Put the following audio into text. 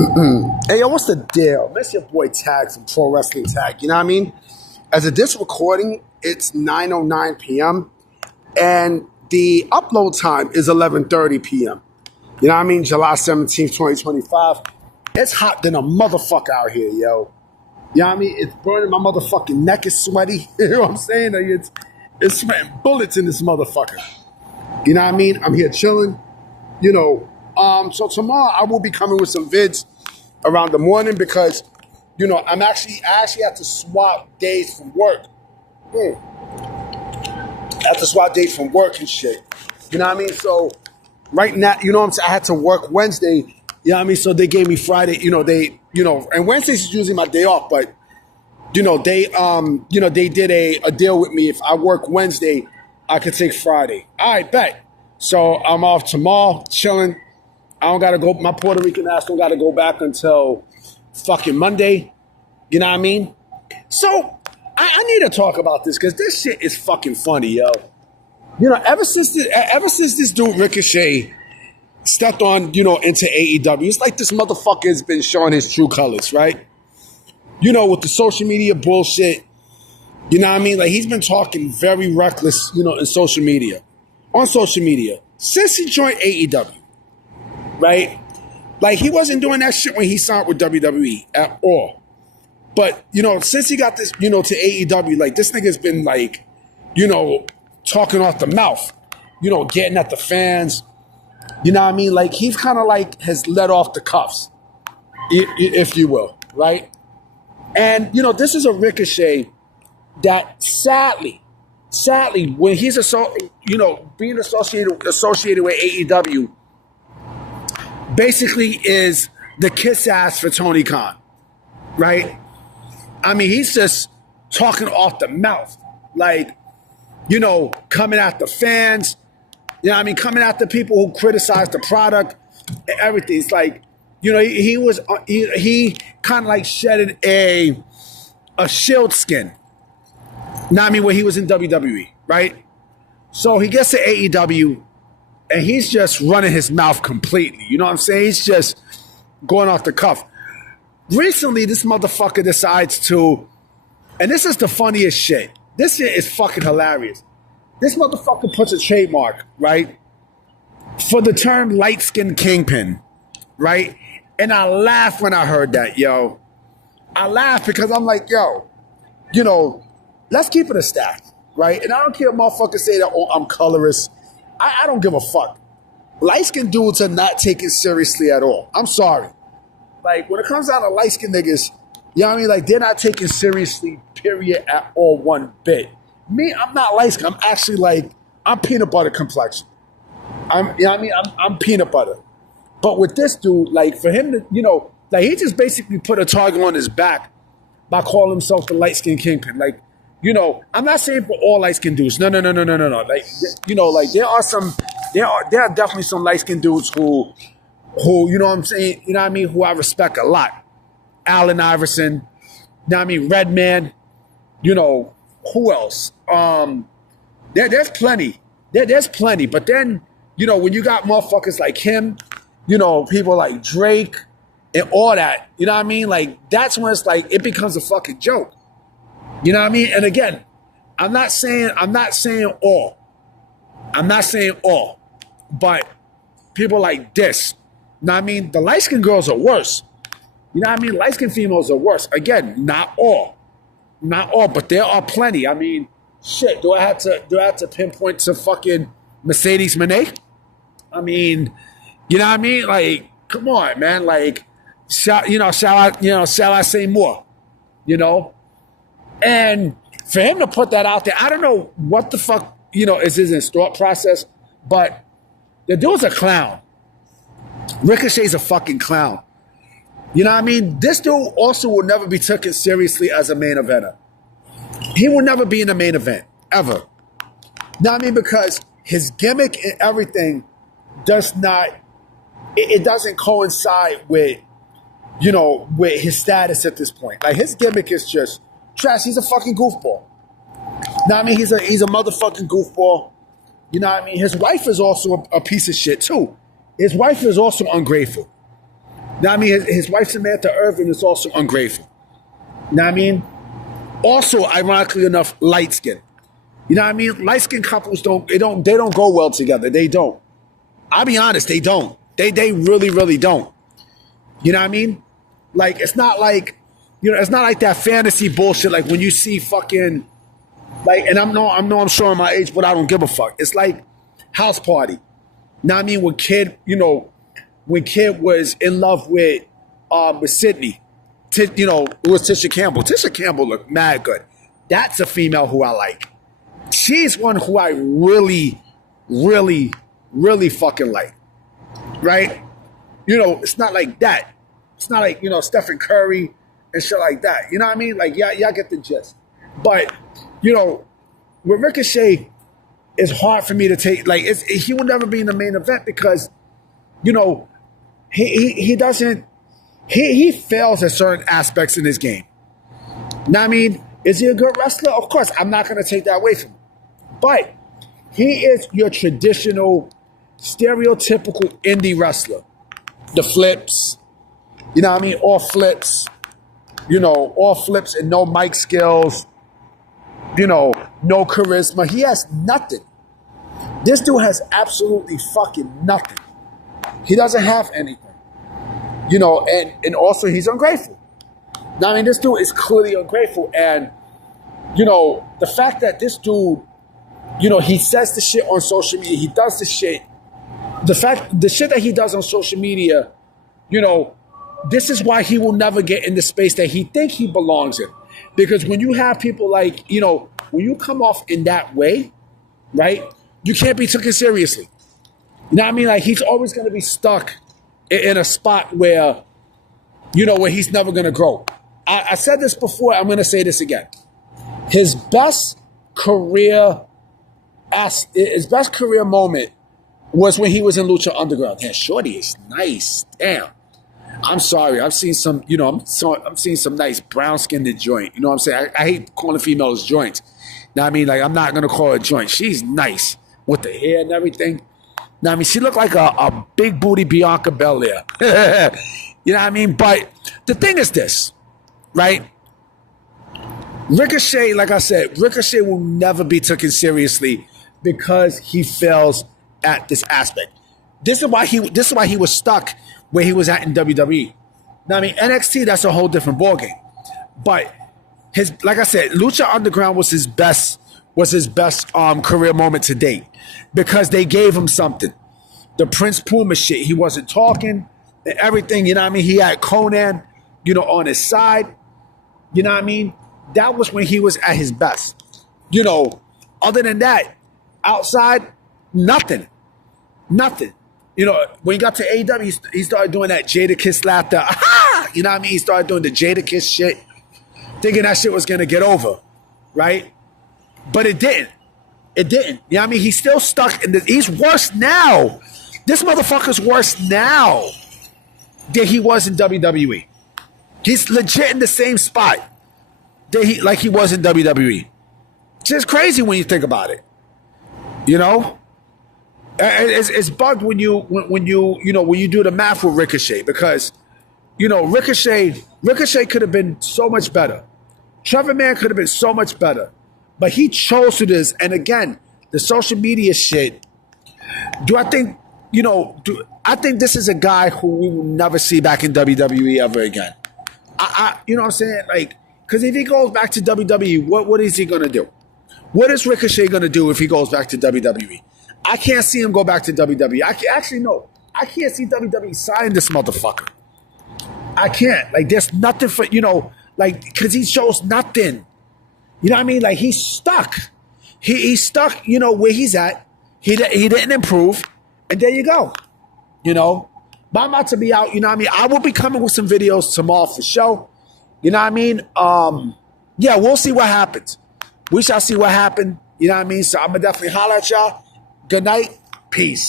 Hey, yo, what's the deal? That's your boy Tag from Pro Wrestling Tag. You know what I mean? As of this recording, it's 9:09 p.m. and the upload time is 11:30 p.m. You know what I mean? July 17th, 2025. It's hot than a motherfucker out here, yo. You know what I mean? It's burning. My motherfucking neck is sweaty. You know what I'm saying? Like it's sweating bullets in this motherfucker. You know what I mean? I'm here chilling. You know, so tomorrow I will be coming with some vids around the morning because, you know, I actually have to swap days from work. I have to swap days from work and shit. You know what I mean? So right now, you know what I'm saying? I had to work Wednesday. You know what I mean? So they gave me Friday. And Wednesdays is usually my day off, but they did a deal with me. If I work Wednesday, I could take Friday. All right, bet. So I'm off tomorrow, chilling. I don't gotta go. My Puerto Rican ass don't gotta go back until fucking Monday. You know what I mean? So I need to talk about this because this shit is fucking funny, yo. You know, ever since this dude Ricochet stepped on, into AEW, it's like this motherfucker has been showing his true colors, right? You know, with the social media bullshit. You know what I mean? Like, he's been talking very reckless, in social media. On social media. Since he joined AEW. Right? Like, he wasn't doing that shit when he signed with WWE at all. But, since he got this, to AEW, like, this nigga's been, like, talking off the mouth. Getting at the fans. You know what I mean? Like, he's kind of, like, has let off the cuffs. If you will. Right? And, this is a Ricochet that sadly, when he's being associated with AEW, basically is the kiss ass for Tony Khan, right? I mean, he's just talking off the mouth, like, coming at the fans, coming at the people who criticize the product and everything. It's like, he kind of like shedded a shield skin. When he was in WWE, right? So he gets to AEW and he's just running his mouth completely. You know what I'm saying? He's just going off the cuff. Recently, this motherfucker decides to, and this is the funniest shit. This shit is fucking hilarious. This motherfucker puts a trademark, right? For the term light-skinned Kingpin, right? And I laughed when I heard that, yo. I laughed because I'm like, yo, let's keep it a stack, right? And I don't care if motherfuckers say that, I'm colorist. I don't give a fuck. Light-skinned dudes are not taken seriously at all. I'm sorry. Like, when it comes down to light-skinned niggas, you know what I mean? Like, they're not taken seriously, period, at all, one bit. Me, I'm not light-skinned. I'm actually like, I'm peanut butter complexion. I'm peanut butter. But with this dude, like, for him to, like, he just basically put a target on his back by calling himself the light-skinned Kingpin. Like, I'm not saying for all light-skinned dudes. No. Like, like there are definitely some light-skinned dudes who, you know what I'm saying? You know what I mean? Who I respect a lot. Allen Iverson. You know what I mean? Redman. Who else? There's plenty. There's plenty. But then, when you got motherfuckers like him, people like Drake and all that, you know what I mean? Like, that's when it's like, it becomes a fucking joke. You know what I mean? And again, I'm not saying all. But people like this, you know what I mean? The light-skinned girls are worse. You know what I mean? Light-skinned females are worse. Again, not all. Not all, but there are plenty. I mean, shit, do I have to pinpoint to fucking Mercedes Moné? I mean, you know what I mean? Like, come on, man. Like, shall I say more? And for him to put that out there, I don't know what the fuck, is his thought process, but the dude's a clown. Ricochet's a fucking clown. You know what I mean? This dude also will never be taken seriously as a main eventer. He will never be in the main event, ever. You know what I mean? Because his gimmick and everything does not, it doesn't coincide with, with his status at this point. Like, his gimmick is just trash. He's a fucking goofball. You know what I mean? He's a motherfucking goofball. You know what I mean? His wife is also a piece of shit, too. His wife is also ungrateful. Now I mean, his wife Samantha Irvin is also ungrateful. Know what I mean? Also, ironically enough, light skin. You know what I mean? Light skin couples don't go well together. They don't. I'll be honest, they don't. They really, really don't. You know what I mean? Like, it's not like, it's not like that fantasy bullshit. Like when you see fucking, like, and I'm showing my age, but I don't give a fuck. It's like House Party. Know what I mean? When Kid was in love with Sydney, it was Tisha Campbell. Tisha Campbell looked mad good. That's a female who I like. She's one who I really, really, really fucking like. Right? It's not like that. It's not like, Stephen Curry and shit like that. You know what I mean? Like, y'all get the gist. But, with Ricochet, it's hard for me to take, like, he will never be in the main event because, he doesn't, he fails at certain aspects in his game. Now, I mean, is he a good wrestler? Of course, I'm not going to take that away from him. But he is your traditional, stereotypical indie wrestler. The flips, you know what I mean? All flips, all flips and no mic skills, no charisma. He has nothing. This dude has absolutely fucking nothing. He doesn't have anything. And also he's ungrateful. Now, I mean, this dude is clearly ungrateful. And, the fact that this dude, he says the shit on social media, he does the shit. The shit that he does on social media, this is why he will never get in the space that he think he belongs in. Because when you have people like, when you come off in that way, right, you can't be taken seriously. You know what I mean? Like, he's always going to be stuck in a spot where, where he's never going to grow. I said this before, I'm going to say this again. His best career moment was when he was in Lucha Underground. Damn, Shorty is nice. Damn. I'm sorry. I've seen some, I'm seeing some nice brown-skinned joint. You know what I'm saying? I hate calling females joints. Now, I mean, like, I'm not going to call her a joint. She's nice with the hair and everything. Now, I mean, she looked like a big booty Bianca Belair. You know what I mean? But the thing is this, right? Ricochet, like I said, Ricochet will never be taken seriously because he fails at this aspect. This is why he was stuck where he was at in WWE. Now, I mean, NXT, that's a whole different ballgame. But like I said, Lucha Underground was his best career moment to date because they gave him something. The Prince Puma shit, he wasn't talking and everything, you know what I mean? He had Conan, on his side. You know what I mean? That was when he was at his best. Other than that, outside, nothing. Nothing. When he got to AEW, he started doing that Jadakiss laughter. Aha! You know what I mean? He started doing the Jadakiss shit, thinking that shit was going to get over, right? But it didn't. It didn't. You know what I mean? He's still stuck in he's worse now. This motherfucker's worse now than he was in WWE. He's legit in the same spot like he was in WWE. It's just crazy when you think about it. It's bugged when you do the math with Ricochet because Ricochet could have been so much better. Trevor Mann could have been so much better, but he chose to this. And again, the social media shit. I think this is a guy who we will never see back in WWE ever again. You know what I'm saying? Like, because if he goes back to WWE, what is he gonna do? What is Ricochet gonna do if he goes back to WWE? I can't see him go back to WWE. I can't see WWE sign this motherfucker. I can't. Like, there's nothing for, because he shows nothing. You know what I mean? Like, he's stuck. He's stuck, where he's at. He didn't improve. And there you go. But I'm about to be out, you know what I mean? I will be coming with some videos tomorrow for show. You know what I mean? Yeah, we'll see what happens. We shall see what happens. You know what I mean? So I'm going to definitely holler at y'all. Good night. Peace.